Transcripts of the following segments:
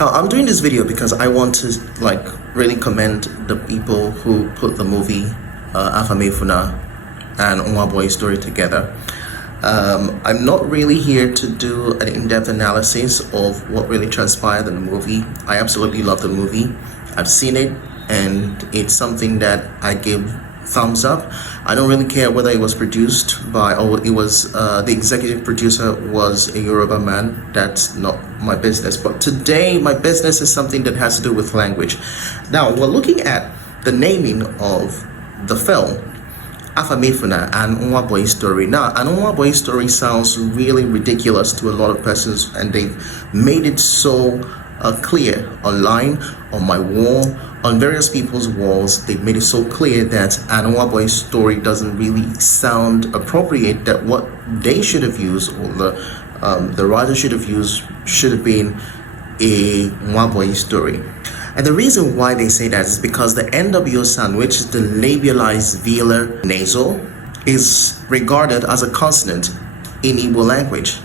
Now, I'm doing this video because I want to really commend the people who put the movie Afamefuna and Nwaboi Story together. I'm not really here to do an in-depth analysis of what really transpired in the movie. I absolutely love the movie. I've seen it, and it's something that I give thumbs up. I don't really care whether it was produced by, or it was the executive producer was a Yoruba man. That's not my business. But today, my business is something that has to do with language. Now, we're looking at the naming of the film, Afamefuna and Nwaboi Story. Now, an Nwaboi Story sounds really ridiculous to a lot of persons, and they've made it so clear online, on my wall, on various people's walls. They've made it so clear that an Nwaboi Story doesn't really sound appropriate, that what they should have used, or the writer should have used, should have been a Nwaboi Story. And the reason why they say that is because the NWA sound, which is the labialized velar nasal, is regarded as a consonant in Igbo language.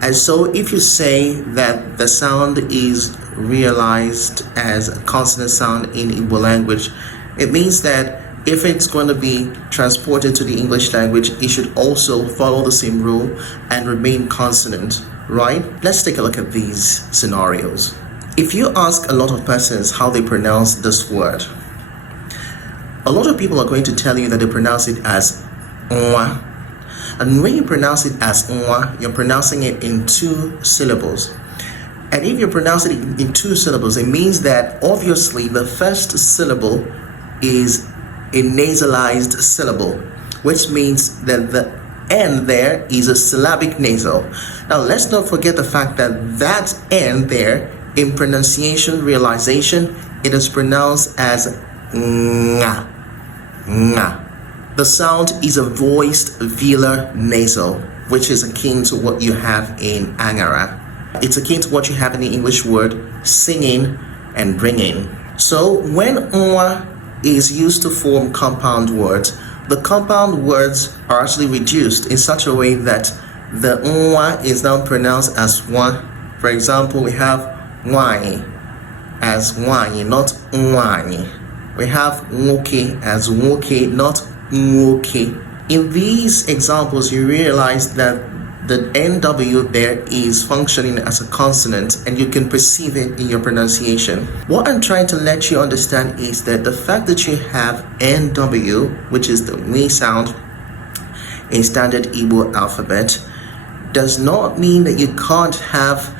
And so if you say that the sound is realized as a consonant sound in Igbo language, it means that if it's going to be transported to the English language, it should also follow the same rule and remain consonant, right? Let's take a look at these scenarios. If you ask a lot of persons how they pronounce this word, a lot of people are going to tell you that they pronounce it as nwa. And when you pronounce it as nwa, you're pronouncing it in 2 syllables. And if you pronounce it in 2 syllables, it means that obviously the first syllable is a nasalized syllable, which means that the N there is a syllabic nasal. Now, let's not forget the fact that that N there, in pronunciation realization, it is pronounced as nga, nga. The sound is a voiced velar nasal, which is akin to what you have in Angara. It's akin to what you have in the English word singing and ringing. So when nwa is used to form compound words, the compound words are actually reduced in such a way that the nwa is now pronounced as nwa. For example, we have nwanyi as nwanyi, not nwanyi. We have nwoke as nwoke, not nwoke. In these examples, you realize that the NW there is functioning as a consonant, and you can perceive it in your pronunciation. What I'm trying to let you understand is that the fact that you have NW, which is the we sound in standard Igbo alphabet, does not mean that you can't have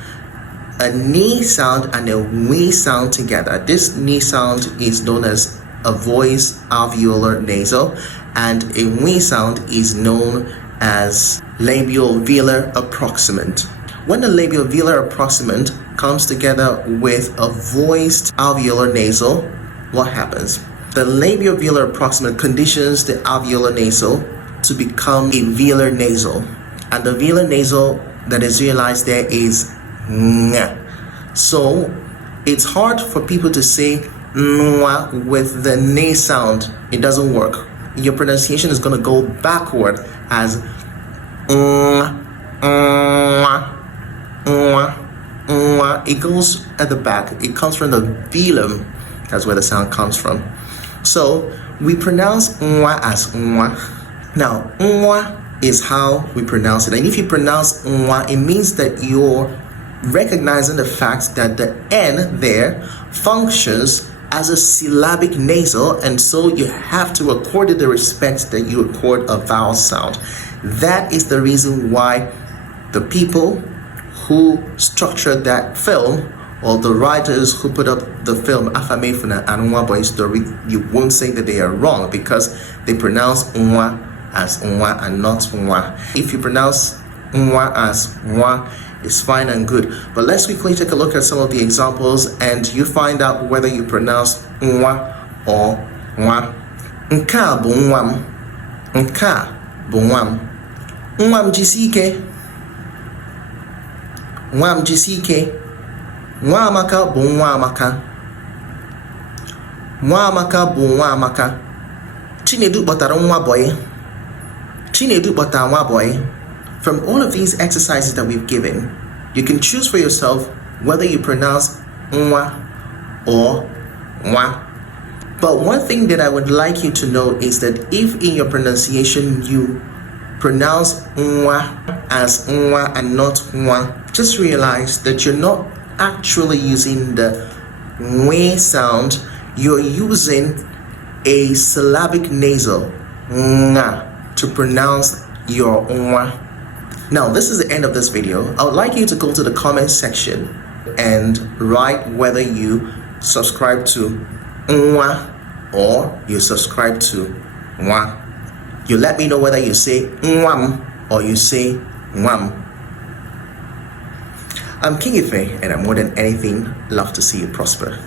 a ni sound and a we sound together. This ni sound is known as a voice alveolar nasal, and a we sound is known as labial velar approximant. When the labial velar approximant comes together with a voiced alveolar nasal, what happens? The labial velar approximant conditions the alveolar nasal to become a velar nasal, and the velar nasal that is realized there is nga. So it's hard for people to say nwa with the ne sound. It doesn't work. Your pronunciation is going to go backward as it goes at the back. It comes from the velum. That's where the sound comes from. So we pronounce nwa as nwa. Now, nwa is how we pronounce it. And if you pronounce nwa, it means that you're recognizing the fact that the N there functions as a syllabic nasal, and so you have to accord it the respect that you accord a vowel sound. That is the reason why the people who structured that film, or the writers who put up the film Afamefuna and Nwaboi Story, you won't say that they are wrong, because they pronounce nwa as nwa and not nwa. If you pronounce nwa as nwa, it's fine and good. But let's quickly take a look at some of the examples, and you find out whether you pronounce nwa or nwa. Nka bụ nwam. Nka bụ nwam. Nwam jisike. Nwam jisike. Nwa amaka bụ nwa amaka. Nwa amaka bụ nwa amaka. Chinedu kpọtara Nwaboi. Chinedu kpọtara Nwaboi. From all of these exercises that we've given, you can choose for yourself whether you pronounce nwa or nwa. But one thing that I would like you to know is that if in your pronunciation you pronounce nwa as nwa and not nwa, just realize that you're not actually using the nwe sound, you're using a syllabic nasal nga to pronounce your nwa. Now, this is the end of this video. I would like you to go to the comment section and write whether you subscribe to nwa or you subscribe to nwa. You let me know whether you say nwam or you say nwam. I'm King Ife, and I more than anything love to see you prosper.